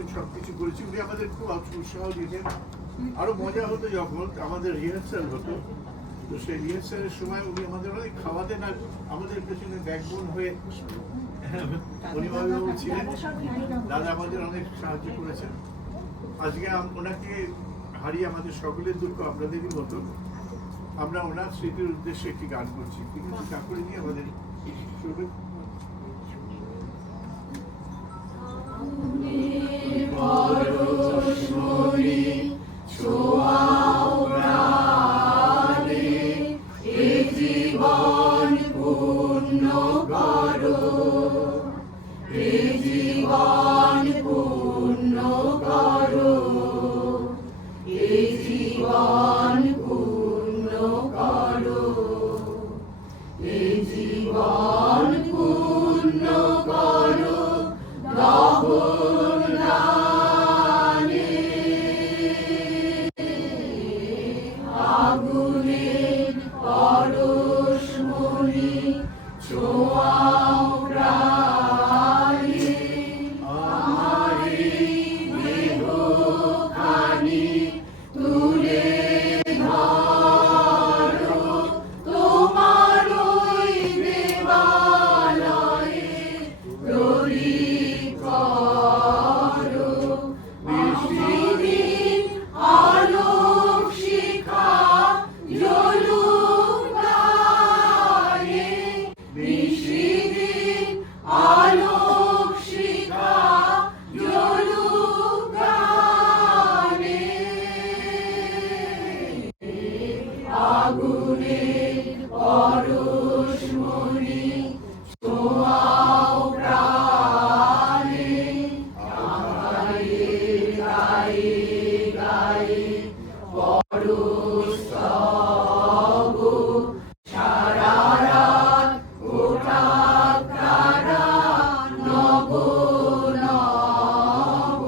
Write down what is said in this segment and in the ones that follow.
Decoration সবকিছু করেছি। উনি আমাদের খুব উৎসাহ দিয়েছেন। আরো মজা হতো যখন আমাদের রিহার্সাল হতো, তো সেই রিহার্সালের সময় উনি আমাদের অনেক খাওয়াতেন আর আমাদের পেছনে ব্যাকবোন হয়ে অনিমাবাবু ছিলেন। দাদা আমাদের অনেক সাহায্য করেছেন। আজকে ওনাকে হারিয়ে আমাদের সকলের দুঃখ আপনাদেরই মতো। আমরা ওনার স্মৃতির উদ্দেশ্যে একটি গান করছি, ঠিক আছে? তারপরে নিয়ে আমাদের শুরু। জীবন পূর্ণ করো, জীবন পূর্ণ করো, জীবন পূর্ণ করো, জীবন পূর্ণ করো, দহন দানে আগুনের পরশমণি ছোঁয়াও প্রাণে, আমার দেহখানি তুলে ধরো, তোমার ওই দেবালয়ে প্রদীপ করো, নিশিদিন আলোক শিখা জ্বলুক গায়ে, নিশিদিন আলোক শিখা জ্বলুক গায়ে, আগুনের পরশমণি ছোঁয়াও প্রাণে, গায়ে গায়ে গায়ে পরস্তব সারা রাত ওঠাক তারা নব নব,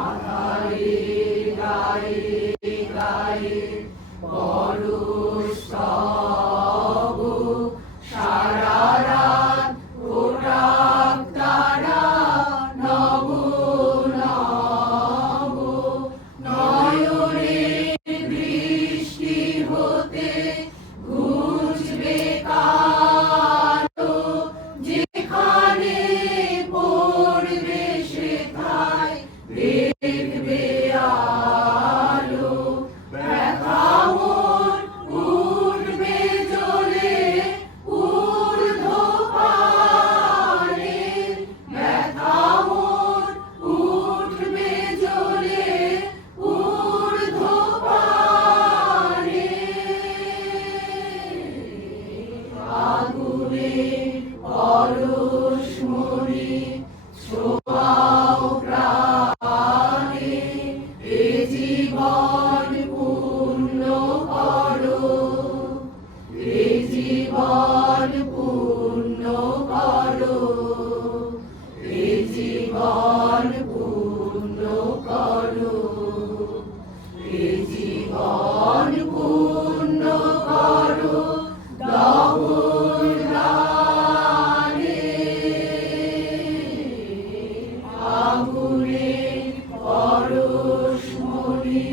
আধারে গায়ে গায়ে পরস্তব সারা রাত ওঠাক তারা নব নব, নয়নে দৃষ্টি হতে ঘুচবে কালো, যেখানে পড়বে সেথায় দেখবে আলো, ব্যথা মন উঠবে জ্বলে ঊর্ধ্বপানে, ব্যথা মন উঠবে জ্বলে ঊর্ধ্বপানে, আগুনের পরশমণি ছোঁয়াও প্রাণে, জীবন পূর্ণ করো, জীবন পূর্ণ করো, জীবন পূর্ণ করো, জীবন পূর্ণ করো, দহন দানে আগুনের পরশমণি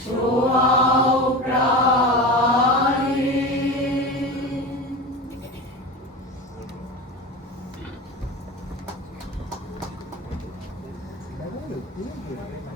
ছোঁয়াও প্রাণে।